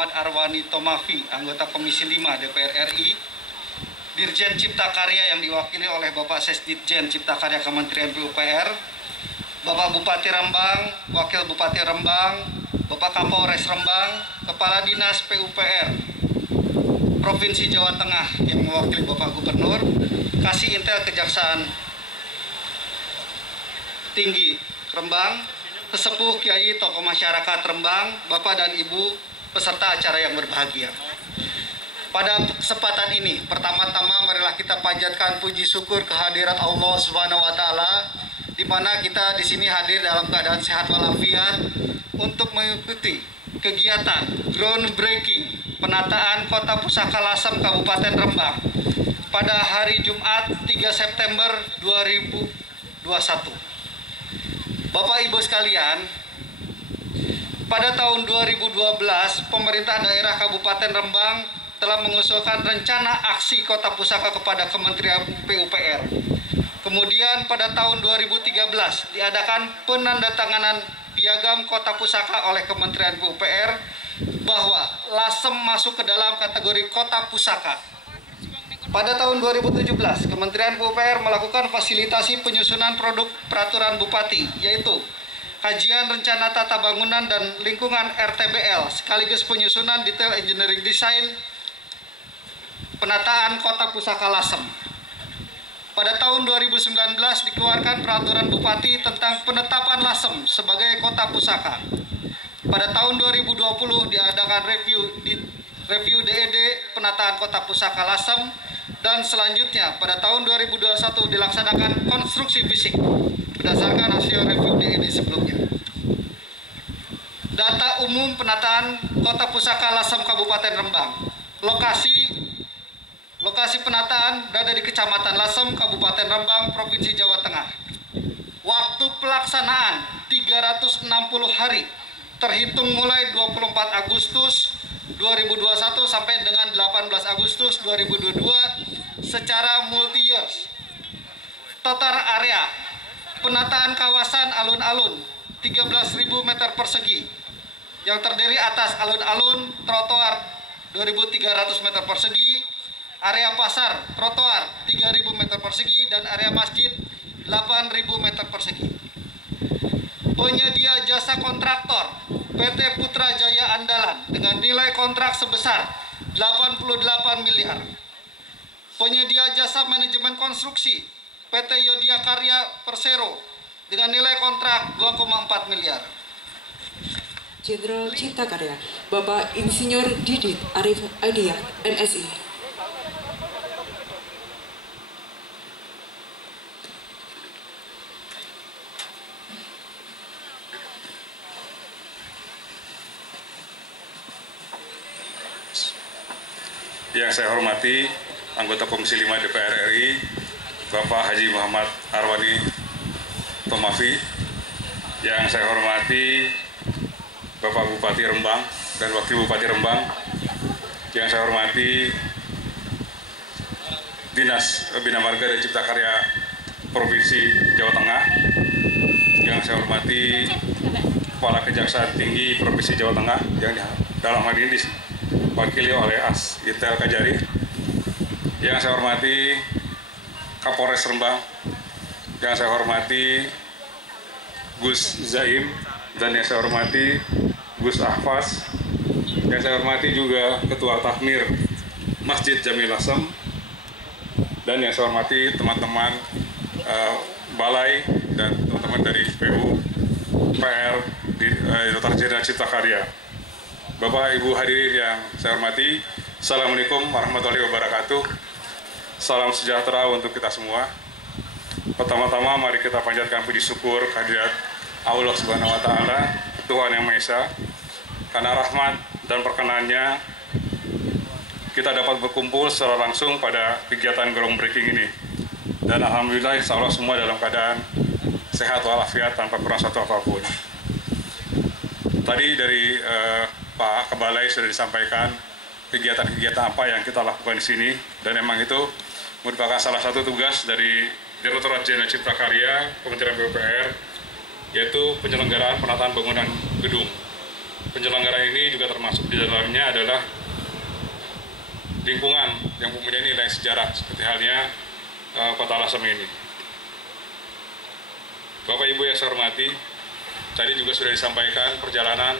Muhammad Arwani Tomafi, anggota Komisi 5 DPR RI, Dirjen Cipta Karya yang diwakili oleh Bapak Sesditjen Cipta Karya Kementerian PUPR, Bapak Bupati Rembang, Wakil Bupati Rembang, Bapak Kapolres Rembang, Kepala Dinas PUPR Provinsi Jawa Tengah yang mewakili Bapak Gubernur, Kasih Intel Kejaksaan Tinggi Rembang, Sesepuh Kiai tokoh masyarakat Rembang, Bapak dan Ibu peserta acara yang berbahagia. Pada kesempatan ini, pertama-tama marilah kita panjatkan puji syukur kehadirat Allah Subhanahu wa taala, di mana kita di sini hadir dalam keadaan sehat walafiat untuk mengikuti kegiatan groundbreaking penataan Kota Pusaka Lasem Kabupaten Rembang pada hari Jumat 3 September 2021. Bapak Ibu sekalian, pada tahun 2012 pemerintah daerah Kabupaten Rembang telah mengusulkan rencana aksi Kota Pusaka kepada Kementerian PUPR. Kemudian pada tahun 2013 diadakan penandatanganan piagam Kota Pusaka oleh Kementerian PUPR bahwa Lasem masuk ke dalam kategori Kota Pusaka. Pada tahun 2017, Kementerian PUPR melakukan fasilitasi penyusunan produk peraturan bupati, yaitu kajian rencana tata bangunan dan lingkungan RTBL, sekaligus penyusunan detail engineering design penataan Kota Pusaka Lasem. Pada tahun 2019 dikeluarkan peraturan bupati tentang penetapan Lasem sebagai Kota Pusaka. Pada tahun 2020 diadakan review DED penataan Kota Pusaka Lasem. Dan selanjutnya pada tahun 2021 dilaksanakan konstruksi fisik berdasarkan hasil review DED sebelumnya. Data umum penataan Kota Pusaka Lasem Kabupaten Rembang. Lokasi penataan berada di Kecamatan Lasem, Kabupaten Rembang, Provinsi Jawa Tengah. Waktu pelaksanaan 360 hari terhitung mulai 24 Agustus 2021 sampai dengan 18 Agustus 2022 secara multi-years. Total area penataan kawasan alun-alun 13.000 meter persegi yang terdiri atas alun-alun trotoar 2.300 meter persegi, area pasar trotoar 3.000 meter persegi, dan area masjid 8.000 meter persegi. Penyedia jasa kontraktor PT Putra Jaya Andalan dengan nilai kontrak sebesar 88 miliar. Penyedia jasa manajemen konstruksi PT Yodia Karya Persero dengan nilai kontrak 2,4 miliar. Jenderal Cipta Karya, Bapak Insinyur Didit Arif Aidiat, MSI. Yang saya hormati anggota Komisi 5 DPR RI, Bapak Haji Muhammad Arwani Tomafi. Yang saya hormati Bapak Bupati Rembang dan Wakil Bupati Rembang. Yang saya hormati Dinas Bina Marga dan Cipta Karya Provinsi Jawa Tengah. Yang saya hormati Kepala Kejaksaan Tinggi Provinsi Jawa Tengah yang dalam hal ini diwakili oleh As Intel Kajari. Yang saya hormati Kapolres Rembang. Yang saya hormati Gus Zaim, dan yang saya hormati Gus Ahfaz. Yang saya hormati juga Ketua Takmir Masjid Jamil Lasem. Dan yang saya hormati teman-teman Balai dan teman-teman dari PUPR Direktorat Jenderal Cipta Karya. Bapak Ibu hadirin yang saya hormati, Assalamualaikum warahmatullahi wabarakatuh. Salam sejahtera untuk kita semua. Pertama-tama mari kita panjatkan puji syukur kehadirat Allah Subhanahu wa taala, Tuhan Yang Maha Esa, karena rahmat dan perkenannya kita dapat berkumpul secara langsung pada kegiatan groundbreaking ini. Dan alhamdulillah insya Allah semua dalam keadaan sehat walafiat tanpa kurang satu apapun. Tadi dari Pak Kebalai sudah disampaikan kegiatan-kegiatan apa yang kita lakukan di sini, dan memang itu merupakan salah satu tugas dari Direktorat Jenderal Cipta Karya Kementerian PUPR, yaitu penyelenggaraan penataan bangunan gedung. Penyelenggara ini juga termasuk di dalamnya adalah lingkungan yang mempunyai nilai sejarah seperti halnya Kota Lasem ini. Bapak Ibu yang saya hormati, tadi juga sudah disampaikan perjalanan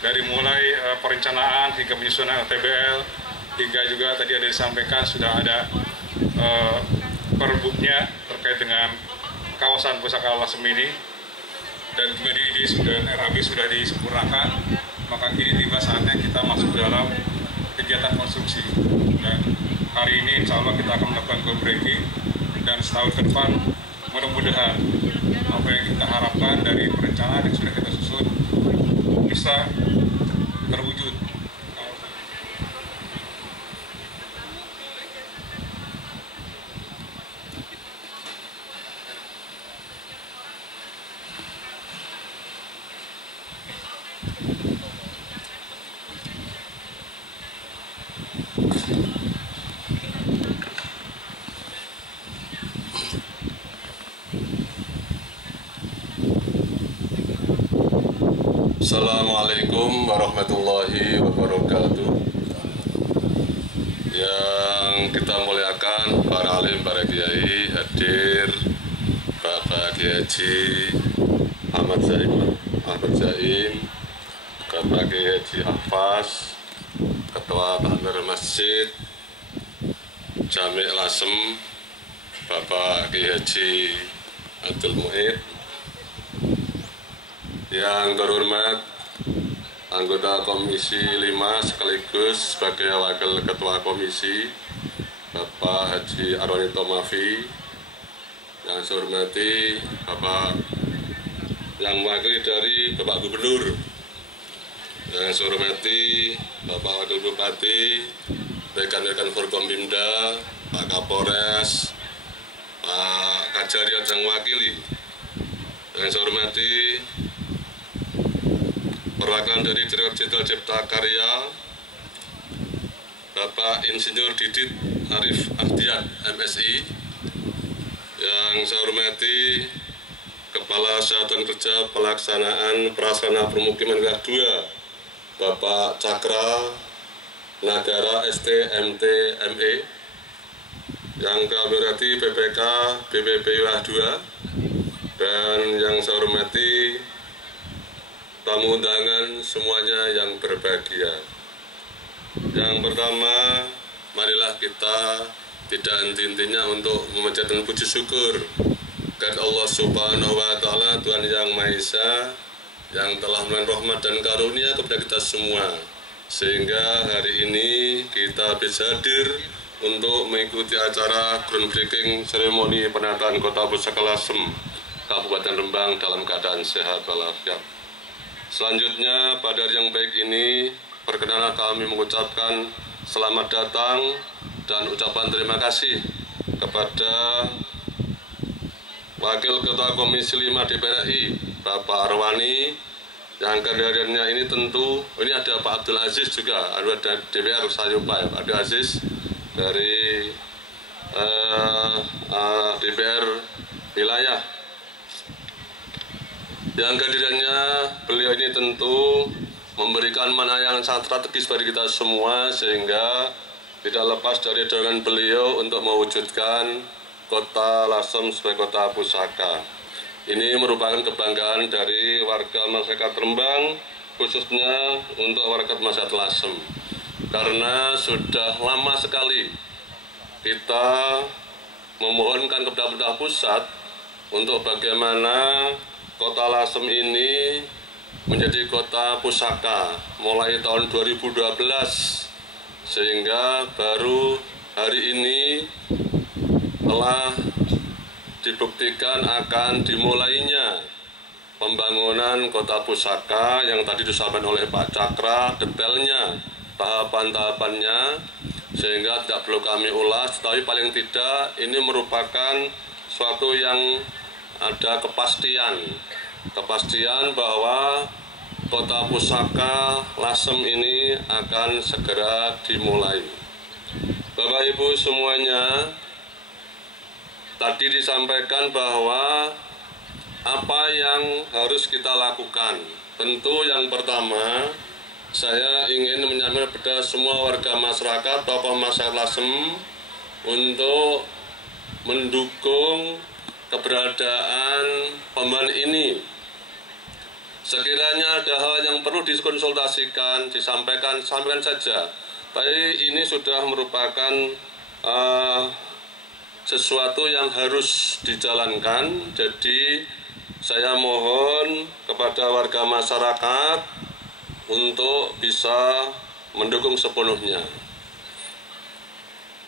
dari mulai perencanaan hingga penyusunan LTBL, hingga juga tadi ada disampaikan sudah ada perbuknya terkait dengan kawasan pusaka Lasem ini, dan juga DIDIS dan RAB sudah disempurnakan. Maka kini tiba saatnya kita masuk dalam kegiatan konstruksi, dan hari ini insya Allah kita akan melakukan groundbreaking, dan setahun ke depan mudah-mudahan apa yang kita harapkan dari perencanaan yang sudah kita susun bisa terwujud. Assalamualaikum warahmatullahi wabarakatuh. Yang kita muliakan para alim, para kiai, hadir Bapak Kiai Haji Ahmad Zaim, Bapak Kiai Haji Hafaz, Ketua Takmir Masjid Jami' Lasem, Bapak Kiai Haji Abdul Mu'id, yang terhormat anggota Komisi 5 sekaligus sebagai Wakil Ketua Komisi Bapak Haji Arwani Tomafi, yang saya hormati Bapak yang mewakili dari Bapak Gubernur, yang saya hormati Bapak Wakil Bupati, rekan-rekan Forkompimda, Pak Kapolres, Pak Kajarian yang mewakili, yang saya hormati perwakilan dari Direktur Jenderal Cipta Karya Bapak Insinyur Didit Arif Ardian MSI, yang saya hormati Kepala Satuan Kerja Pelaksanaan Prasarana Permukiman Wilayah 2 Bapak Cakra Nagara STMT ME, yang kami hormati BPK BPP Wilayah 2, dan yang saya hormati tamu undangan semuanya yang berbahagia. Yang pertama, marilah kita tidak henti-hentinya untuk memanjatkan puji syukur kepada Allah Subhanahu wa Ta'ala, Tuhan Yang Maha Esa, yang telah memberikan rahmat dan karunia kepada kita semua, sehingga hari ini kita bisa hadir untuk mengikuti acara groundbreaking seremoni penataan Kota Pusaka Lasem, Kabupaten Rembang dalam keadaan sehat walafiat. Selanjutnya, pada hari yang baik ini, perkenalan kami mengucapkan selamat datang dan ucapan terima kasih kepada Wakil Ketua Komisi 5 DPR RI, Bapak Arwani, yang kehadirannya ini tentu, ini ada Pak Abdul Aziz juga, ada DPR Sayupa, Pak Abdul Aziz dari DPR wilayah. Yang kehadirannya beliau ini tentu memberikan mana yang sangat strategis bagi kita semua, sehingga tidak lepas dari dorongan beliau untuk mewujudkan Kota Lasem sebagai kota pusaka. Ini merupakan kebanggaan dari warga masyarakat Rembang, khususnya untuk warga masyarakat Lasem, karena sudah lama sekali kita memohonkan kepada pemerintah pusat untuk bagaimana Kota Lasem ini menjadi kota pusaka mulai tahun 2012, sehingga baru hari ini telah dibuktikan akan dimulainya pembangunan kota pusaka yang tadi disampaikan oleh Pak Cakra detailnya, tahapan-tahapannya, sehingga tidak perlu kami ulas, tapi paling tidak ini merupakan suatu yang ada kepastian bahwa kota pusaka Lasem ini akan segera dimulai. Bapak Ibu semuanya, tadi disampaikan bahwa apa yang harus kita lakukan? Tentu yang pertama, saya ingin menyampaikan kepada semua warga masyarakat, tokoh masyarakat Lasem untuk mendukung keberadaan pembahasan ini. Sekiranya ada hal yang perlu dikonsultasikan, sampaikan saja. Tapi ini sudah merupakan sesuatu yang harus dijalankan. Jadi saya mohon kepada warga masyarakat untuk bisa mendukung sepenuhnya.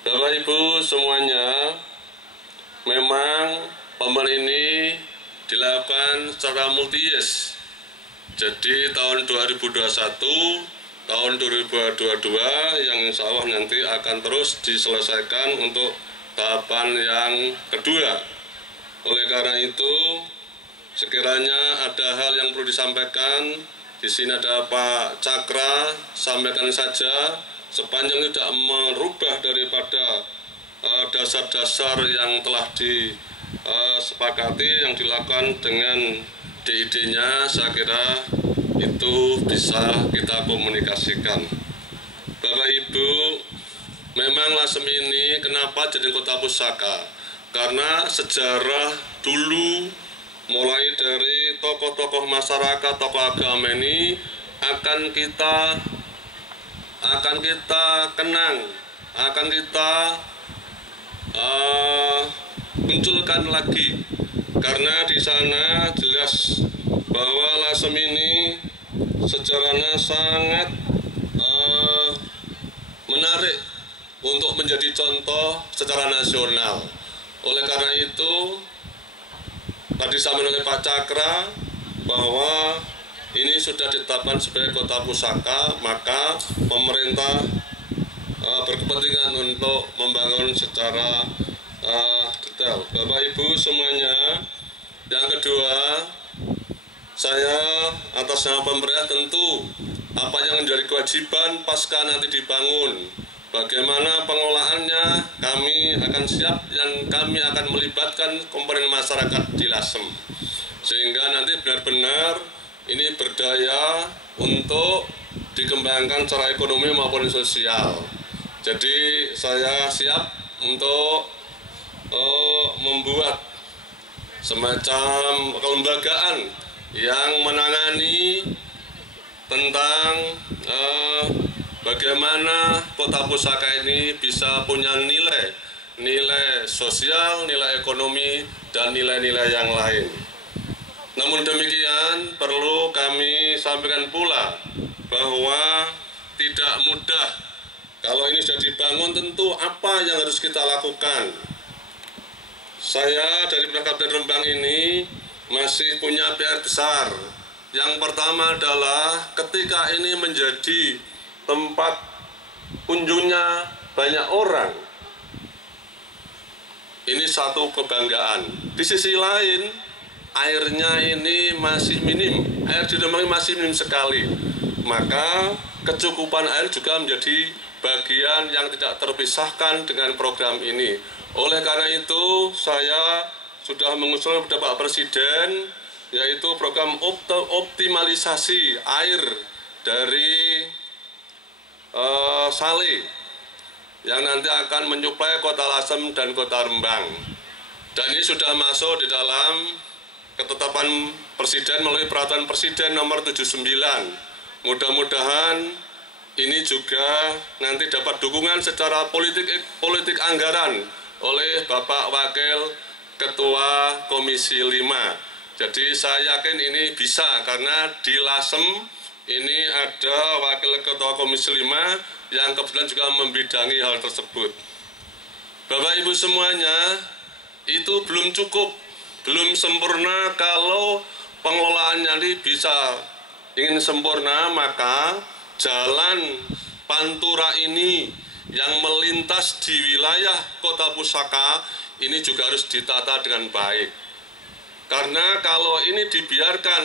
Bapak Ibu semuanya, memang pembahasan ini dilakukan secara multi-years. Jadi tahun 2021, tahun 2022 yang insya Allah nanti akan terus diselesaikan untuk tahapan yang kedua. Oleh karena itu, sekiranya ada hal yang perlu disampaikan, di sini ada Pak Cakra, sampaikan saja sepanjang tidak merubah daripada dasar-dasar yang telah disepakati, yang dilakukan dengan DID-nya, saya kira itu bisa kita komunikasikan. Bapak Ibu, memang Lasem ini kenapa jadi kota pusaka? Karena sejarah dulu, mulai dari tokoh-tokoh masyarakat, tokoh agama ini akan kita kenang, akan kita munculkan lagi. Karena di sana jelas bahwa Lasem ini sejarahnya sangat menarik untuk menjadi contoh secara nasional. Oleh karena itu, tadi disampaikan oleh Pak Cakra bahwa ini sudah ditetapkan sebagai kota pusaka, maka pemerintah berkepentingan untuk membangun secara detail. Bapak Ibu semuanya, yang kedua, saya atas nama pemerintah tentu apa yang menjadi kewajiban pasca nanti dibangun, bagaimana pengelolaannya, kami akan siap dan kami akan melibatkan komponen masyarakat di Lasem, sehingga nanti benar-benar ini berdaya untuk dikembangkan secara ekonomi maupun sosial. Jadi saya siap untuk membuat semacam kelembagaan yang menangani tentang bagaimana kota pusaka ini bisa punya nilai sosial, nilai ekonomi, dan nilai-nilai yang lain. Namun demikian perlu kami sampaikan pula bahwa tidak mudah. Kalau ini sudah dibangun, tentu apa yang harus kita lakukan? Saya dari Kabupaten Rembang ini masih punya PR besar. Yang pertama adalah ketika ini menjadi tempat kunjungnya banyak orang, ini satu kebanggaan. Di sisi lain, airnya ini masih minim, air di Rembang masih minim sekali. Maka kecukupan air juga menjadi bagian yang tidak terpisahkan dengan program ini. Oleh karena itu, saya sudah mengusulkan kepada Pak Presiden, yaitu program optimalisasi air dari Sale, yang nanti akan menyuplai kota Lasem dan kota Rembang. Dan ini sudah masuk di dalam ketetapan Presiden melalui Peraturan Presiden nomor 79. Mudah-mudahan ini juga nanti dapat dukungan secara politik anggaran oleh Bapak Wakil Ketua Komisi 5. Jadi saya yakin ini bisa, karena di Lasem ini ada Wakil Ketua Komisi 5 yang kebetulan juga membidangi hal tersebut. Bapak Ibu semuanya, itu belum cukup, belum sempurna. Kalau pengelolaannya ini bisa ingin sempurna, maka jalan Pantura ini yang melintas di wilayah kota pusaka ini juga harus ditata dengan baik. Karena kalau ini dibiarkan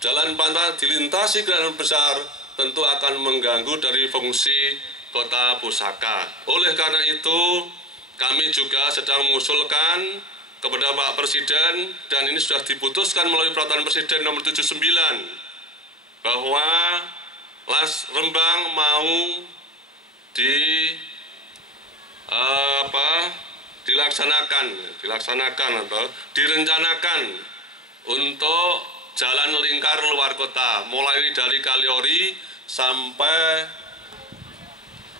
jalan Pantura dilintasi kendaraan besar, tentu akan mengganggu dari fungsi kota pusaka. Oleh karena itu, kami juga sedang mengusulkan kepada Pak Presiden, dan ini sudah diputuskan melalui Peraturan Presiden nomor 79 bahwa Rembang mau dilaksanakan atau direncanakan untuk jalan lingkar luar kota, mulai dari Kaliori sampai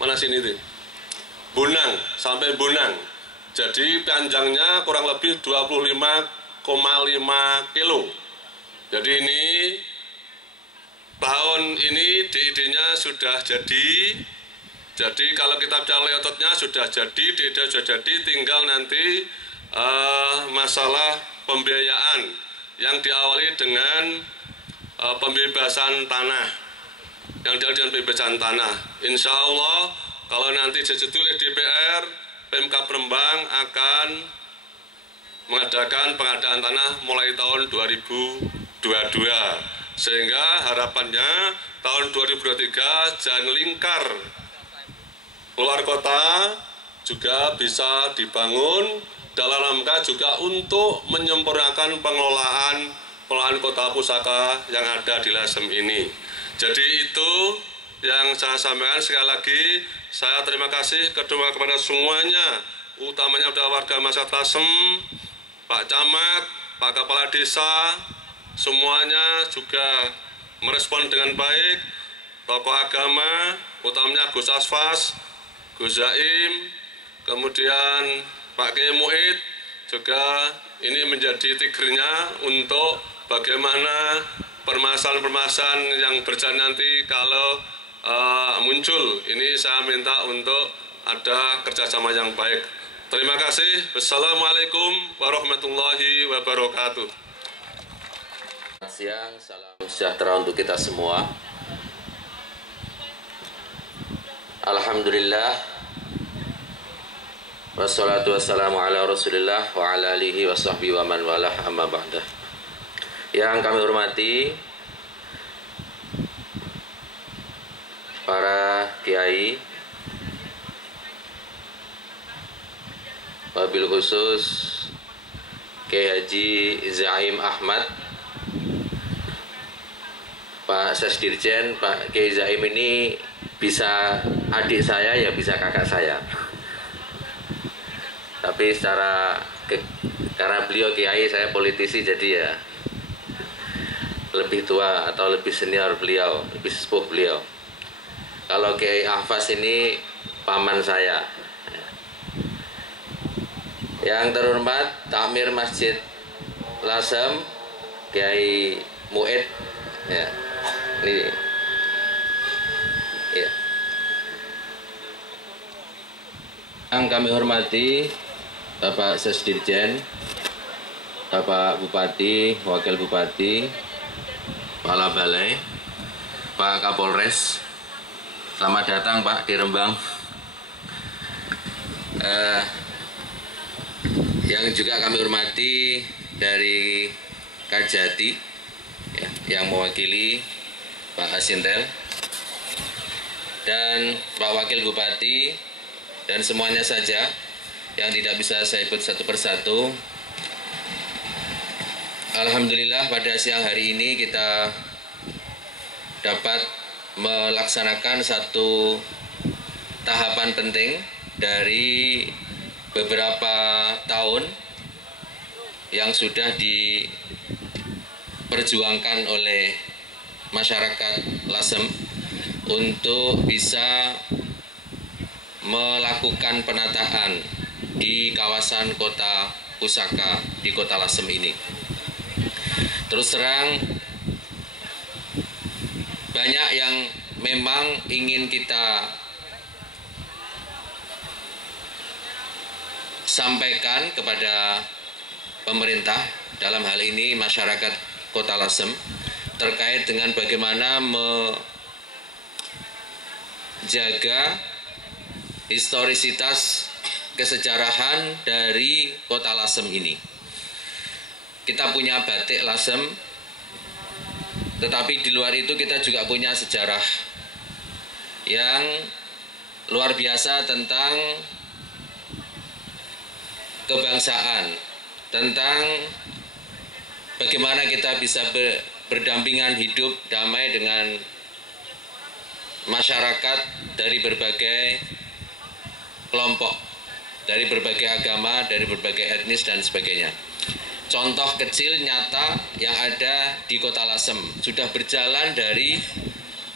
mana sini itu? Bonang, sampai Bonang. Jadi panjangnya kurang lebih 25,5 kilo. Jadi ini tahun ini DID-nya sudah jadi. Jadi kalau kita bicara layoutnya sudah jadi, DID sudah jadi, tinggal nanti masalah pembiayaan yang diawali dengan pembebasan tanah. Yang diawali dengan pembebasan tanah. Insya Allah kalau nanti disetujui oleh DPR, Pemkab Rembang akan mengadakan pengadaan tanah mulai tahun 2022. Sehingga harapannya tahun 2023 jalan lingkar luar kota juga bisa dibangun dalam rangka juga untuk menyempurnakan pengelolaan kota pusaka yang ada di Lasem ini. Jadi itu yang saya sampaikan. Sekali lagi saya terima kasih kepada semuanya, utamanya kepada warga masyarakat Lasem, Pak Camat, Pak Kepala Desa, semuanya juga merespon dengan baik. Tokoh agama, utamanya Gus Asfas, Gus Zaim, kemudian Pak Kiai Muid, juga ini menjadi tigernya untuk bagaimana permasalahan-permasalahan yang berjalan nanti kalau muncul. Ini saya minta untuk ada kerjasama yang baik. Terima kasih. Wassalamualaikum warahmatullahi wabarakatuh. Selamat siang, salam sejahtera untuk kita semua. Alhamdulillah, wassalatu wassalamu ala rasulillah wa ala alihi wa sahbihi wa man walah, amma ba'dah. Yang kami hormati para kiai, wabil khusus Kiai Haji Zaim Ahmad, Pak Sesdirjen. Pak Kiai Zaim ini bisa adik saya, ya bisa kakak saya. Tapi karena beliau kiai, saya politisi, jadi ya lebih tua atau lebih senior beliau, lebih sepuh beliau. Kalau Kiai Ahfas ini paman saya. Yang terhormat Takmir Masjid Lasem, Kiai Muid, ya. Ini, ya. Yang kami hormati Bapak Sesdirjen, Bapak Bupati, Wakil Bupati, Kepala Balai, Pak Kapolres. Selamat datang Pak di Rembang. Yang juga kami hormati dari Kajati, ya, yang mewakili Pak Asintel, dan Pak Wakil Bupati, dan semuanya saja yang tidak bisa saya sebut satu persatu. Alhamdulillah pada siang hari ini kita dapat melaksanakan satu tahapan penting dari beberapa tahun yang sudah diperjuangkan oleh masyarakat Lasem untuk bisa melakukan penataan di kawasan kota pusaka di kota Lasem ini. Terus terang, banyak yang memang ingin kita sampaikan kepada pemerintah, dalam hal ini masyarakat Kota Lasem, terkait dengan bagaimana menjaga historisitas kesejarahan dari Kota Lasem ini. Kita punya batik Lasem, tetapi di luar itu kita juga punya sejarah yang luar biasa tentang kebangsaan, tentang bagaimana kita bisa berdampingan hidup damai dengan masyarakat dari berbagai kelompok, dari berbagai agama, dari berbagai etnis dan sebagainya. Contoh kecil nyata yang ada di Kota Lasem sudah berjalan dari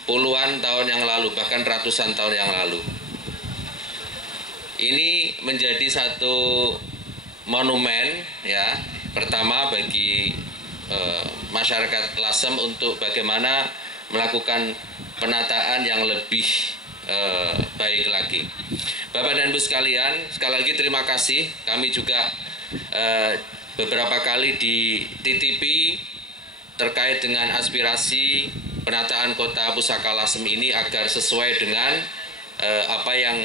puluhan tahun yang lalu, bahkan ratusan tahun yang lalu. Ini menjadi satu monumen ya, pertama bagi masyarakat Lasem untuk bagaimana melakukan penataan yang lebih baik lagi. Bapak dan Ibu sekalian, sekali lagi terima kasih. Kami juga beberapa kali dititipi terkait dengan aspirasi penataan Kota Pusaka Lasem ini agar sesuai dengan apa yang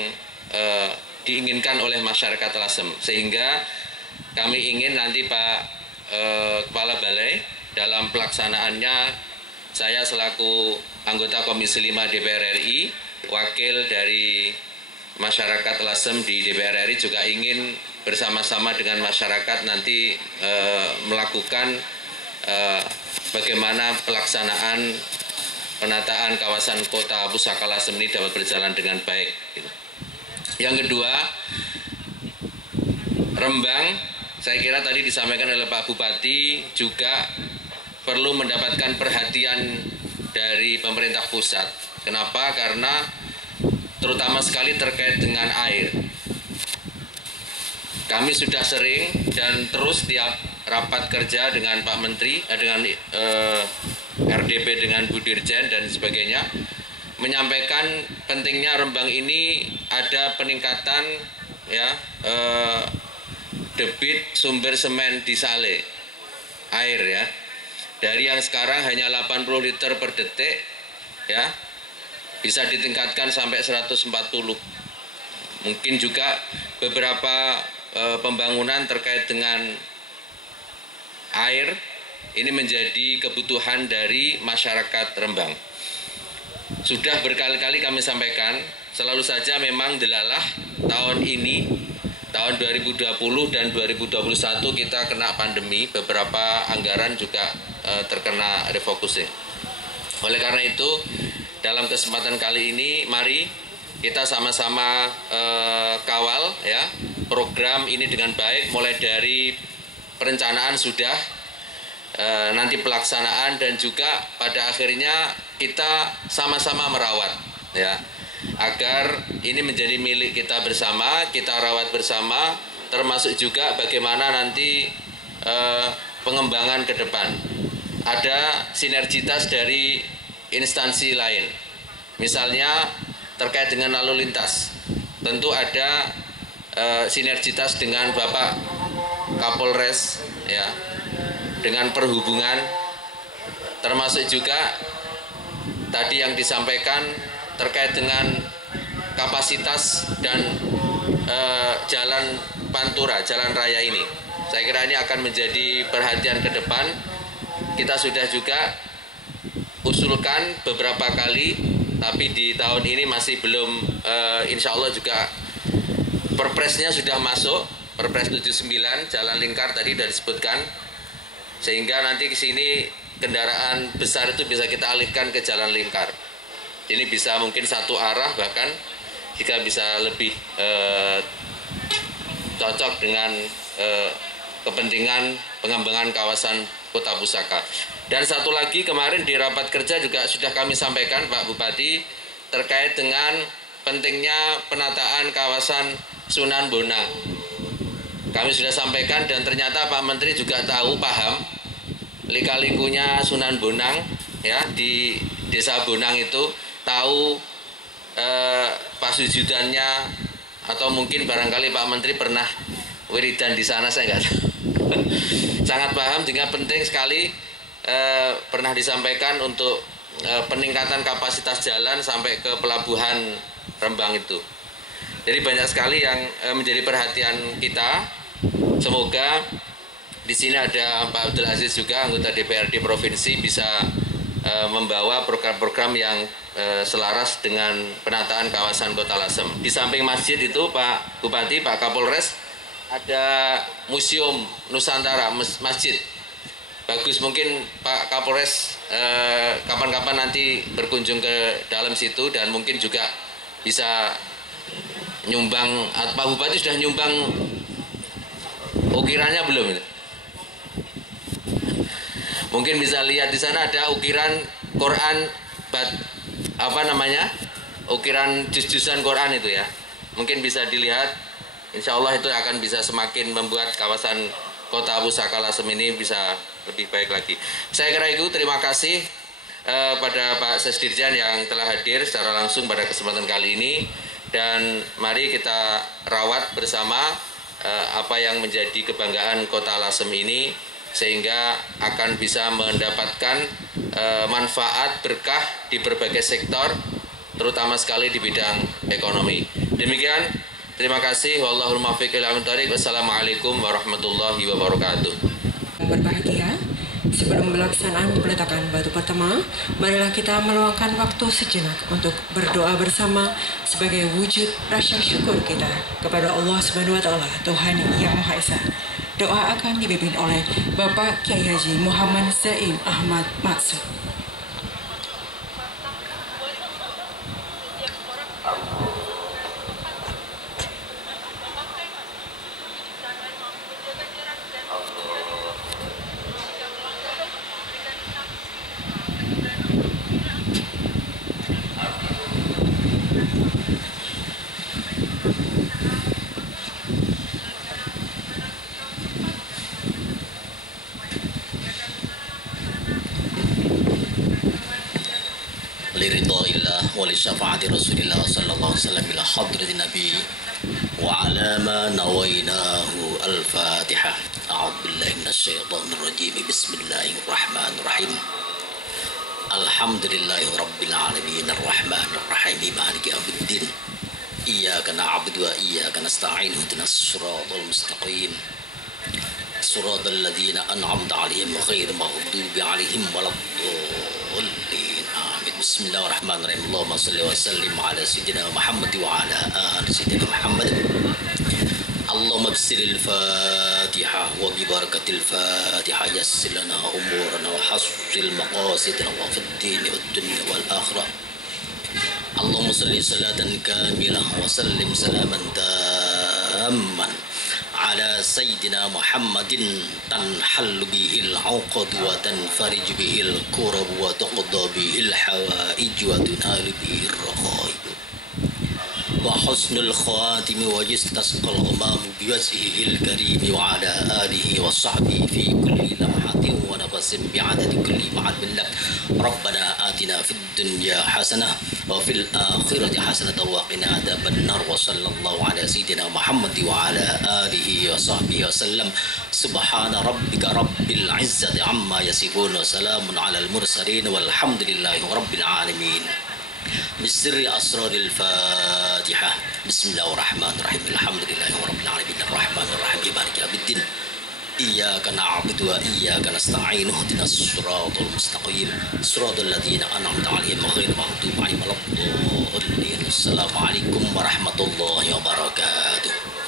diinginkan oleh masyarakat Lasem, sehingga kami ingin nanti Pak Kepala Balai dalam pelaksanaannya, saya selaku anggota Komisi 5 DPR RI, wakil dari masyarakat Lasem di DPR RI juga ingin bersama-sama dengan masyarakat nanti melakukan bagaimana pelaksanaan penataan kawasan Kota Pusaka Lasem ini dapat berjalan dengan baik. Yang kedua, Rembang, saya kira tadi disampaikan oleh Pak Bupati juga perlu mendapatkan perhatian dari pemerintah pusat. Kenapa? Karena terutama sekali terkait dengan air. Kami sudah sering dan terus tiap rapat kerja dengan Pak Menteri, dengan RDP, dengan Bu Dirjen dan sebagainya, menyampaikan pentingnya Rembang ini ada peningkatan ya debit sumber semen di Sale air ya, dari yang sekarang hanya 80 liter per detik ya, bisa ditingkatkan sampai 140. Mungkin juga beberapa pembangunan terkait dengan air ini menjadi kebutuhan dari masyarakat Rembang. Sudah berkali-kali kami sampaikan, selalu saja memang delalah tahun ini, tahun 2020 dan 2021 kita kena pandemi, beberapa anggaran juga terkena refocusing. Oleh karena itu, dalam kesempatan kali ini, mari kita sama-sama kawal ya program ini dengan baik, mulai dari perencanaan sudah, nanti pelaksanaan, dan juga pada akhirnya kita sama-sama merawat ya, agar ini menjadi milik kita bersama, kita rawat bersama, termasuk juga bagaimana nanti pengembangan ke depan. Ada sinergitas dari instansi lain, misalnya terkait dengan lalu lintas, tentu ada sinergitas dengan Bapak Kapolres ya, dengan perhubungan, termasuk juga tadi yang disampaikan terkait dengan kapasitas dan jalan Pantura, jalan raya ini. Saya kira ini akan menjadi perhatian ke depan. Kita sudah juga usulkan beberapa kali, tapi di tahun ini masih belum, insya Allah juga perpresnya sudah masuk, Perpres 79, jalan lingkar tadi sudah disebutkan, sehingga nanti ke sini kendaraan besar itu bisa kita alihkan ke jalan lingkar. Ini bisa mungkin satu arah, bahkan jika bisa lebih cocok dengan kepentingan pengembangan kawasan Kota Pusaka. Dan satu lagi, kemarin di rapat kerja juga sudah kami sampaikan Pak Bupati terkait dengan pentingnya penataan kawasan Sunan Bonang. Kami sudah sampaikan dan ternyata Pak Menteri juga tahu, paham lika-likunya Sunan Bonang ya, di Desa Bonang itu, tahu pasujudannya, atau mungkin barangkali Pak Menteri pernah wiridan di sana, saya nggak tahu. Sangat paham, sehingga penting sekali pernah disampaikan untuk peningkatan kapasitas jalan sampai ke pelabuhan Rembang itu. Jadi banyak sekali yang menjadi perhatian kita. Semoga di sini ada Pak Abdul Aziz juga, anggota DPRD Provinsi, bisa membawa program-program yang selaras dengan penataan kawasan Kota Lasem. Di samping masjid itu Pak Bupati, Pak Kapolres ada Museum Nusantara, masjid. Bagus, mungkin Pak Kapolres kapan-kapan nanti berkunjung ke dalam situ dan mungkin juga bisa nyumbang. Pak Bupati sudah nyumbang ukirannya belum? Mungkin bisa lihat di sana ada ukiran Quran, ukiran juz-juzan Quran itu ya. Mungkin bisa dilihat. Insya Allah itu akan bisa semakin membuat kawasan Kota Pusaka Lasem ini bisa lebih baik lagi. Saya kira itu, terima kasih pada Pak Sesdirjan yang telah hadir secara langsung pada kesempatan kali ini. Dan mari kita rawat bersama apa yang menjadi kebanggaan Kota Lasem ini, sehingga akan bisa mendapatkan manfaat berkah di berbagai sektor, terutama sekali di bidang ekonomi. Demikian, terima kasih. Wallahul muwaffiq ila aqwamit thoriq. Wassalamualaikum warahmatullahi wabarakatuh. Berbahagia, sebelum pelaksanaan peletakan batu pertama, marilah kita meluangkan waktu sejenak untuk berdoa bersama sebagai wujud rasa syukur kita kepada Allah Subhanahu wa Ta'ala, Tuhan Yang Maha Esa. Doa akan dipimpin oleh Bapak Kiai Haji Muhammad Zaim Ahmad Maksud. liridhaillah wa li syafaati Rasulillah sallallahu alaihi wasallam ila hadratin nabi wa ala ma nawainahu al-Fatihah. A'udzu billahi minasyaitonir rajim. Bismillahirrahmanirrahim. Alhamdulillahi rabbil alamin arrahmanir rahim maliki yaumiddin. Iyyaka na'budu wa iyyaka nasta'in ihdinas siratal mustaqim. Siratal ladzina an'amta 'alaihim ghairil maghdubi 'alaihim waladdallin. Bismillahirrahmanirrahim. Allahumma salli wa sallim ala sayyidina Muhammad wa ala ali sayyidina Muhammad. Allahumma bisiril Fatihah wa bi barakatil Fatihah yassir lana umurana wa hassil maqasidana wa fid din wad dunya wal akhirah. Allahumma salli salatan kamilah wa sallim salaman tamman ala sayyidina Muhammadin tanhallu bihil 'uqad wa tanfarij bihil kurab wa tuqda bihil hawaij wa tunalu bihir raqaib wa husnul khatim wa yastasqal ghamam biwajhihil karim wa ala alihi wa sahbihi fi kulli lamhatin wa nafasin bi'adadi kulli ma'ad lak. Rabbana atina fid dunya hasanah wa fil akhirati hasanatan wa qina adzabannar. Wa sallallahu ala sayyidina Muhammad wa ala alihi wa sahbihi wa sallam. Subhana rabbika rabbil izzati amma yasifun wa salamun ala al mursalin walhamdulillahi rabbil alamin. Bisri asraril Fatihah. Bismillahirrahmanirrahim. Alhamdulillahi rabbil alamin arrahmanir rahim maliki yaumiddin. Iyyaka na'budu wa iyyaka nasta'in ihdinas siratal mustaqim siratal ladzina an'amta 'alaihim ghairil maghdubi 'alaihim waladdallin. Assalamualaikum warahmatullahi wabarakatuh.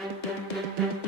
Thank you.